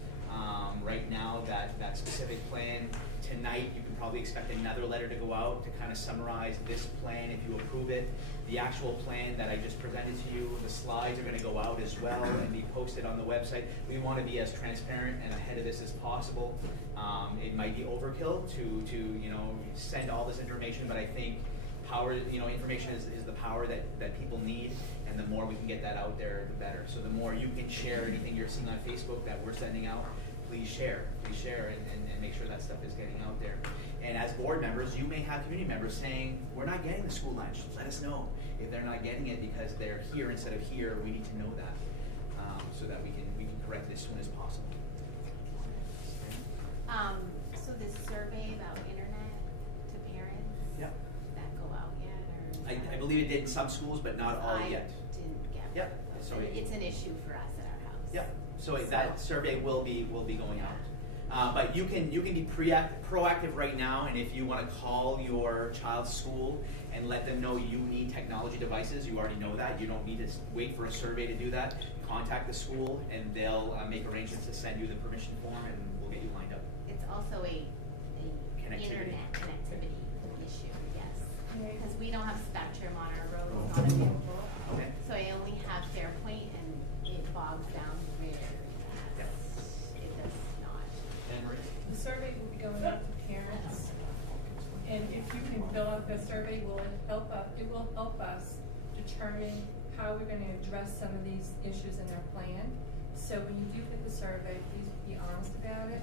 Right now, that specific plan, tonight you can probably expect another letter to go out to kind of summarize this plan if you approve it. The actual plan that I just presented to you, the slides are going to go out as well and be posted on the website. We want to be as transparent and ahead of this as possible. It might be overkill to you know, send all this information, but I think power, you know, information is the power that people need, and the more we can get that out there, the better. So the more you can share anything you're seeing on Facebook that we're sending out, please share and make sure that stuff is getting out there. And as board members, you may have community members saying, we're not getting the school lunch. Let us know if they're not getting it because they're here instead of here. We need to know that so that we can correct it as soon as possible. So this survey about internet to parents, Yep. did that go out yet, or? I believe it did in some schools, but not all yet. I didn't get it. Yep. So It's an issue for us at our house. Yep. So that survey will be going out. But you can be proactive right now, and if you want to call your child's school and let them know you need technology devices, you already know that. You don't need to wait for a survey to do that. Contact the school, and they'll make arrangements to send you the permission form, and we'll get you lined up. It's also a internet connectivity issue, yes. Because we don't have Spectrum on our road, it's not available. Okay. So I only have Fairpoint, and it bogs down very fast. Yep. It does not. The survey will be going out to parents, and if you can fill out the survey, it will help us determine how we're going to address some of these issues in our plan. So when you do get the survey, please be honest about it.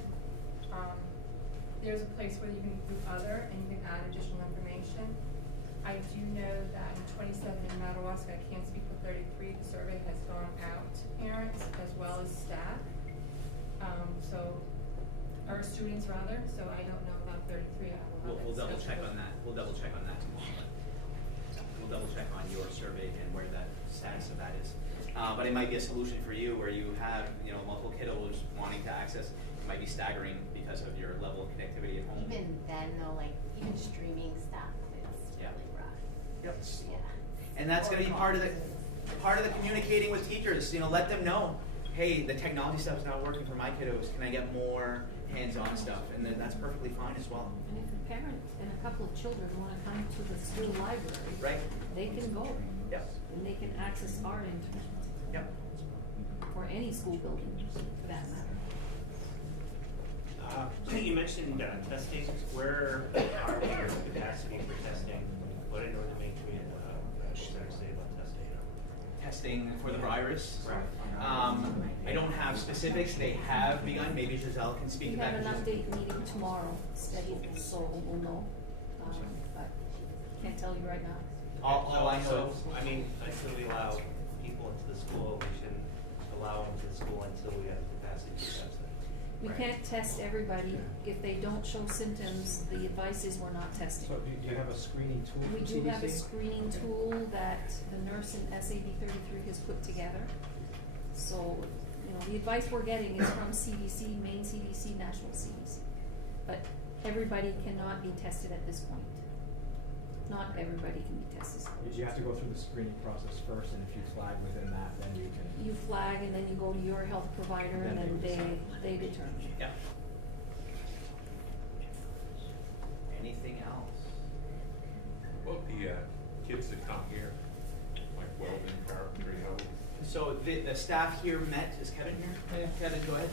there's a place where you can do other and you can add additional information. I do know that in 27 in Madawaska, I can't speak for 33, the survey has gone out to parents as well as staff. Or students rather, so I don't know about 33. We'll double check on that. We'll double check on that tomorrow. We'll double check on your survey and where that status of that is. But it might be a solution for you where you have, you know, multiple kiddos wanting to access. It might be staggering because of your level of connectivity at home. Even then though, like, even streaming stuff is really rough. Yep. Yeah. And that's going to be part of the communicating with teachers. You know, let them know, hey, the technology stuff is not working for my kiddos. Can I get more hands-on stuff? And then that's perfectly fine as well. And if a parent and a couple of children want to come to the school library, Right. they can go. Yep. And they can access our internet. Yep. Or any school building, for that matter. You mentioned testing. Where are we in capacity for testing? What did Northern Maine Community Center say about testing? Testing for the virus. Right. I don't have specifics. They have begun. Maybe Giselle can speak We to that. have an update meeting tomorrow scheduled, so we'll know. But can't tell you right now. All I know. I mean, until we allow people into the school, we shouldn't allow them to the school until we have the capacity to test them. We can't test everybody. If they don't show symptoms, the advice is we're not testing. So do you have a screening tool We from do CDC? have a screening tool that the nurse in SAD 33 has put together. So, you know, the advice we're getting is from CDC, Maine CDC, National CDC. But everybody cannot be tested at this point. Not everybody can be tested. You have to go through the screening process first, and if you flag within that, then you can. You flag and then you go to your health provider and then they determine. Yeah. Anything else? About the kids that come here, like welding, carpentry, how? So the staff here met. Is Kevin here? Yeah. Kevin, go ahead.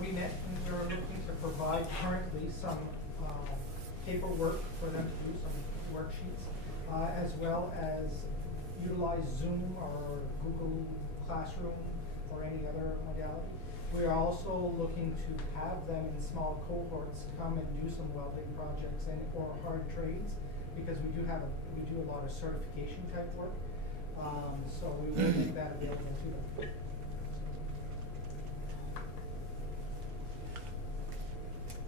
We met and we were looking to provide currently some paperwork for them to do, some worksheets, as well as utilize Zoom or Google Classroom or any other modality. We are also looking to have them in small cohorts come and do some welding projects and or hard trades, because we do a lot of certification type work. So we will make that available to them.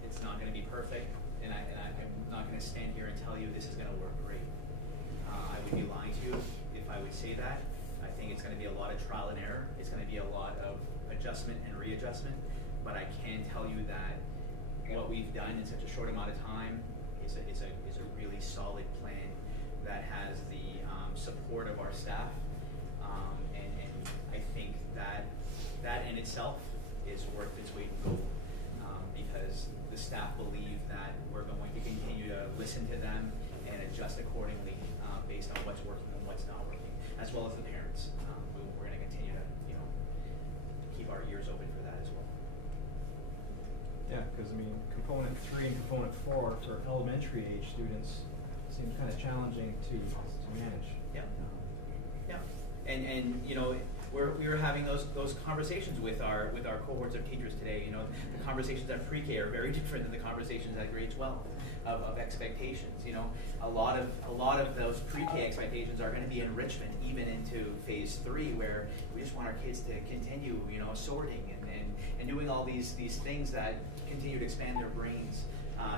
It's not going to be perfect, and I'm not going to stand here and tell you this is going to work great. I would be lying to you if I would say that. I think it's going to be a lot of trial and error. It's going to be a lot of adjustment and readjustment. But I can tell you that what we've done in such a short amount of time is a really solid plan that has the support of our staff, and I think that in itself is worth its weight in gold, because the staff believe that we're going to continue to listen to them and adjust accordingly based on what's working and what's not working, as well as the parents. We're going to continue to, you know, keep our ears open for that as well. Yeah, because I mean, component 3 and component 4 for elementary age students seems kind of challenging to manage. Yeah. Yeah. And you know, we were having those conversations with our cohorts of teachers today. You know, the conversations at pre-K are very different than the conversations at grade 12 of expectations. You know, a lot of those pre-K expectations are going to be enrichment even into phase 3, where we just want our kids to continue, you know, sorting and doing all these things that continue to expand their brains.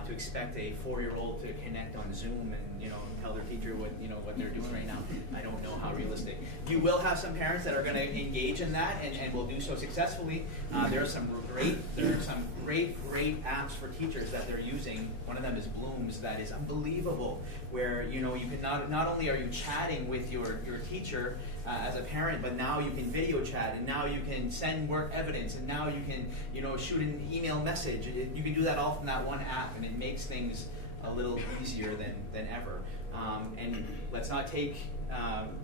To expect a 4-year-old to connect on Zoom and, you know, tell their teacher what they're doing right now, I don't know how realistic. You will have some parents that are going to engage in that and will do so successfully. There are some great apps for teachers that they're using. One of them is Bloom's, that is unbelievable, where, you know, you can not only are you chatting with your teacher as a parent, but now you can video chat, and now you can send work evidence, and now you can, you know, shoot an email message. You can do that all from that one app, and it makes things a little easier than ever. And let's not take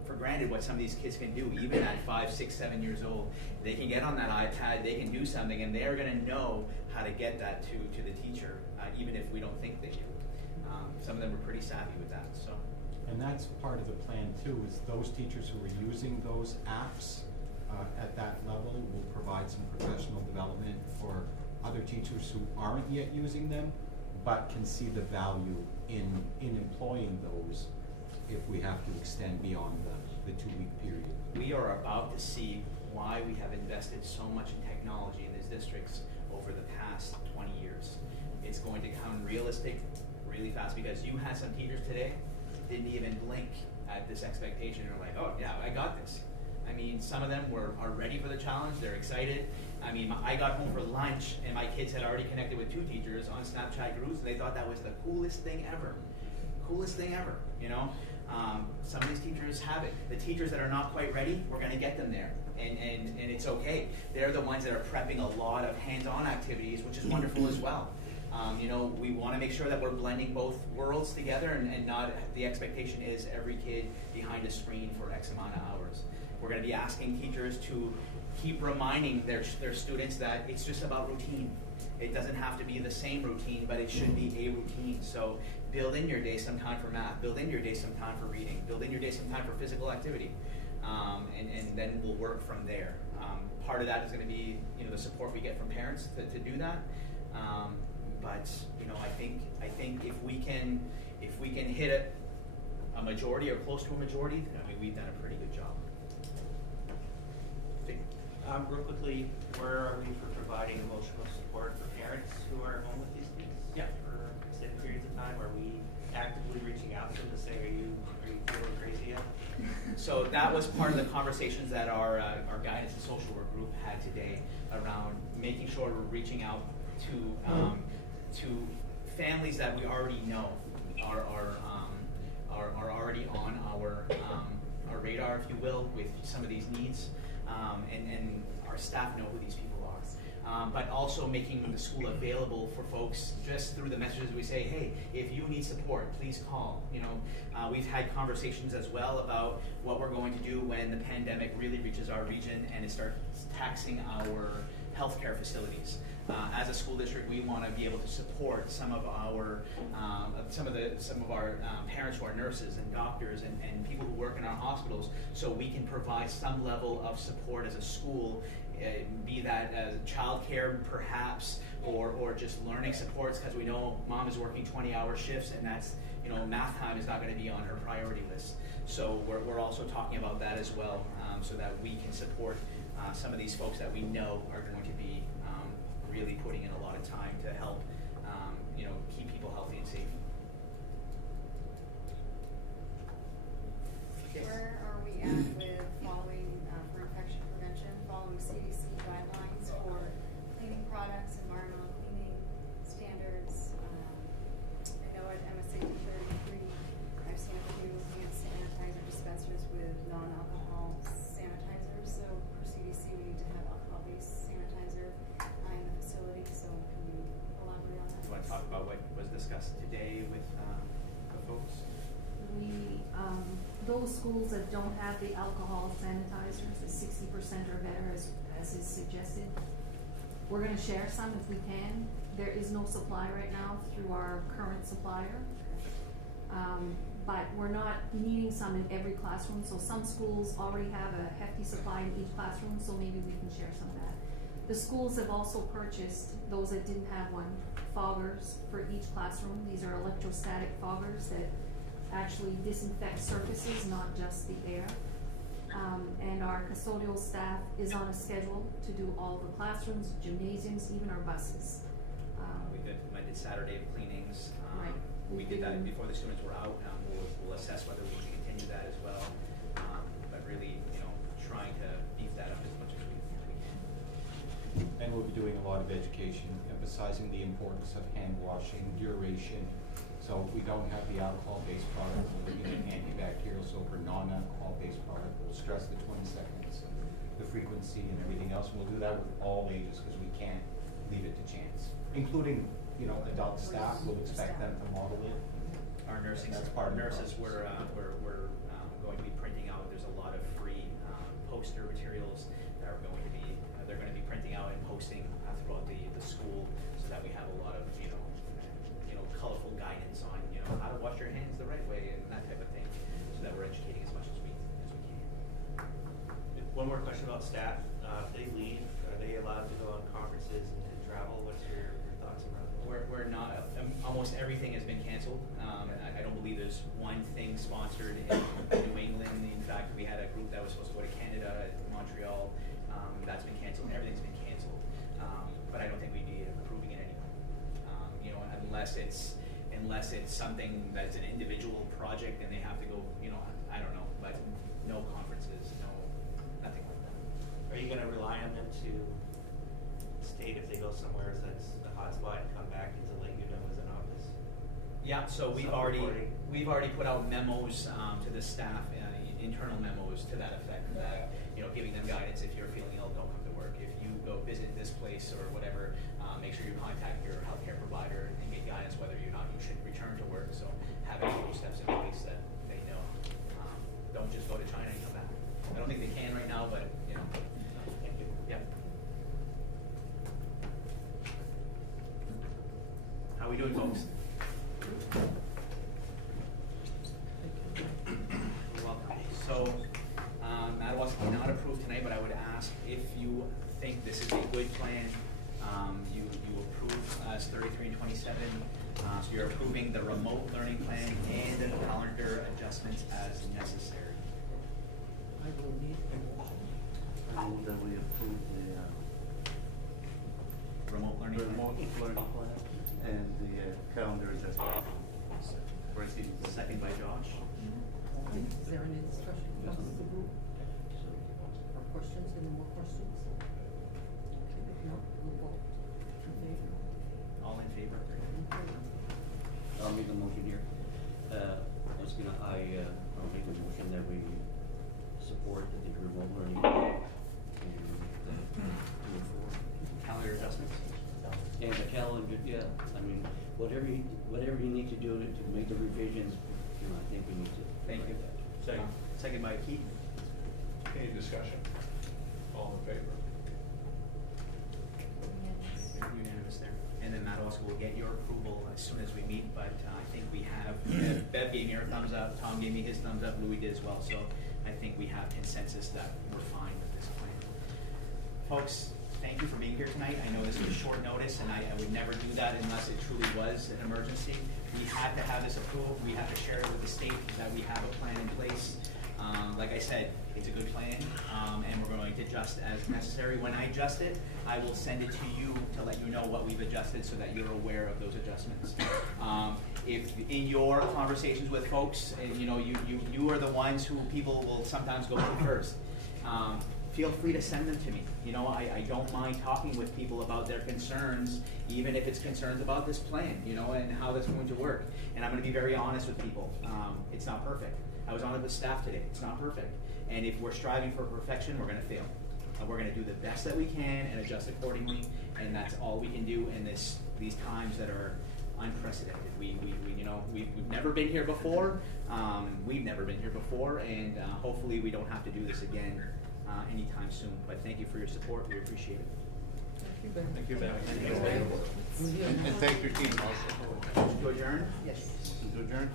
for granted what some of these kids can do. Even at 5, 6, 7 years old, they can get on that iPad, they can do something, and they're going to know how to get that to the teacher, even if we don't think they do. Some of them are pretty savvy with that. So. And that's part of the plan too, is those teachers who are using those apps at that level will provide some professional development for other teachers who aren't yet using them, but can see the value in employing those if we have to extend beyond the 2-week period. We are about to see why we have invested so much in technology in these districts over the past 20 years. It's going to come realistic really fast, because you had some teachers today didn't even blink at this expectation. They're like, oh yeah, I got this. I mean, some of them are ready for the challenge, they're excited. I mean, I got home for lunch and my kids had already connected with 2 teachers on Snapchat groups, and they thought that was the coolest thing ever. Coolest thing ever, you know? Some of these teachers have it. The teachers that are not quite ready, we're gonna get them there. And it's okay. They're the ones that are prepping a lot of hands-on activities, which is wonderful as well. You know, we wanna make sure that we're blending both worlds together, and not, the expectation is every kid behind a screen for X amount of hours. We're gonna be asking teachers to keep reminding their students that it's just about routine. It doesn't have to be the same routine, but it should be a routine. So build in your day some time for math, build in your day some time for reading, build in your day some time for physical activity, and then we'll work from there. Part of that is gonna be, you know, the support we get from parents to do that. But you know, I think if we can hit a majority or close to a majority, I mean, we've done a pretty good job. Real quickly, where are we for providing emotional support for parents who are home with these kids? Yeah. For extended periods of time? Are we actively reaching out to them to say, are you feeling crazy yet? So that was part of the conversations that our guidance and social work group had today, around making sure we're reaching out to families that we already know are already on our radar, if you will, with some of these needs. And our staff know who these people are. But also making the school available for folks just through the messages we say, hey, if you need support, please call. You know, we've had conversations as well about what we're going to do when the pandemic really reaches our region and it starts taxing our healthcare facilities. As a school district, we want to be able to support some of our parents who are nurses and doctors and people who work in our hospitals, so we can provide some level of support as a school, be that as childcare perhaps, or just learning supports, because we know mom is working 20-hour shifts, and that's, you know, math time is not going to be on her priority list. So we're also talking about that as well, so that we can support some of these folks that we know are going to be really putting in a lot of time to help, you know, keep people healthy and safe. Yes. Where are we at with following, for infection prevention, following CDC guidelines for cleaning products, environmental cleaning standards? I know at MSAD 33, I've seen a few hand sanitizer dispensers with non-alcohol sanitizers. So for CDC, we need to have alcohol-based sanitizer in the facility. So can you elaborate on that? Do you want to talk about what was discussed today with the folks? Those schools that don't have the alcohol sanitizers, the 60% or better, as is suggested, we're gonna share some if we can. There is no supply right now through our current supplier. But we're not needing some in every classroom, so some schools already have a hefty supply in each classroom, so maybe we can share some of that. The schools have also purchased, those that didn't have one, foggers for each classroom. These are electrostatic foggers that actually disinfect surfaces, not just the air. And our custodial staff is on a schedule to do all the classrooms, gymnasiums, even our buses. I did Saturday of cleanings. Right. We did that before the students were out. We'll assess whether we can continue that as well. But really, you know, trying to beef that up as much as we can. And we'll be doing a lot of education, emphasizing the importance of hand washing, duration. So if we don't have the alcohol-based product, we're looking at antibacterial soap or non-alcohol-based product. We'll stress the 20 seconds, the frequency, and everything else. And we'll do that with all ages, because we can't leave it to chance, including, you know, adult staff. We'll expect them to model it. Our nursing, That's part our of the nurses, we're going to be printing out. There's a lot of free poster materials that are going to be they're going to be printing out and posting throughout the school, so that we have a lot of you know colorful guidance on how to wash your hands the right way and that type of thing, so that we're educating as much as we can. One more question about staff. If they leave, are they allowed to go on conferences and travel? What's your thoughts around that? We're not. almost everything has been canceled. I don't believe there's one thing sponsored in New England. In fact, we had a group that was supposed to go to Canada, Montreal. That's been canceled. Everything's been canceled. But I don't think we'd be approving it anyway. You know, unless it's something that's an individual project and they have to go. You know, I don't know, but no conferences, nothing like that. Are you gonna rely on them to state if they go somewhere that's a hotspot and come back into Lake Udom as an office? Yeah, so we've already put out memos to the staff, internal memos to that effect. That, you know, giving them guidance. If you're feeling ill, don't come to work. If you go visit this place or whatever, make sure you contact your healthcare provider and get guidance whether or not you should return to work. So having those steps in place that they know. Don't just go to China and come back. I don't think they can right now, but you know. Thank you. Yeah. How we doing, folks? Welcome. So, Madawaska did not approve tonight, but I would ask if you think this is a good plan, you approve as 33 and 27. So you're approving the remote learning plan and the calendar adjustments as necessary. I will need a motion. I move that we approve the Remote learning plan. learning plan and the calendar adjustment. Second by Josh. Is there any discussion amongst the group? Or questions, any more questions? If not, we'll vote. In favor? All in favor? I'll make a motion here. Once again, I'll make a motion that we support the remote learning and move forward. Calendar adjustments? And the calendar, yeah, I mean, whatever you need to do to make the revisions, you know, I think we need to. Thank you. Second. Second by Keith. Any discussion? All in favor? Unanimous there. And then Madawaska will get your approval as soon as we meet, but I think we have, Bev gave me her thumbs up, Tom gave me his thumbs up, Louis did as well, so I think we have consensus that we're fine with this plan. Folks, thank you for being here tonight. I know this was short notice, and I would never do that unless it truly was an emergency. We had to have this approved. We have to share it with the state that we have a plan in place. Like I said, it's a good plan, and we're going to adjust as necessary. When I adjust it, I will send it to you to let you know what we've adjusted so that you're aware of those adjustments. If in your conversations with folks, you know, you are the ones who people will sometimes go to first. Feel free to send them to me. You know, I don't mind talking with people about their concerns, even if it's concerns about this plan, you know, and how that's going to work. And I'm going to be very honest with people. It's not perfect. I was on it with staff today. It's not perfect. And if we're striving for perfection, we're going to fail. We're going to do the best that we can and adjust accordingly, and that's all we can do in these times that are unprecedented. We've never been here before. We've never been here before, and hopefully we don't have to do this again anytime soon. But thank you for your support. We appreciate it. Thank you, Ben. Thank you, Ben. And thank your team also. To adjourn? Yes. To adjourn?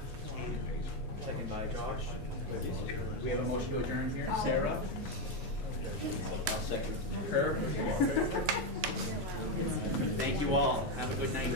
Second by Josh. We have a motion to adjourn here. Sarah? I'll second. Herb? Thank you all. Have a good night.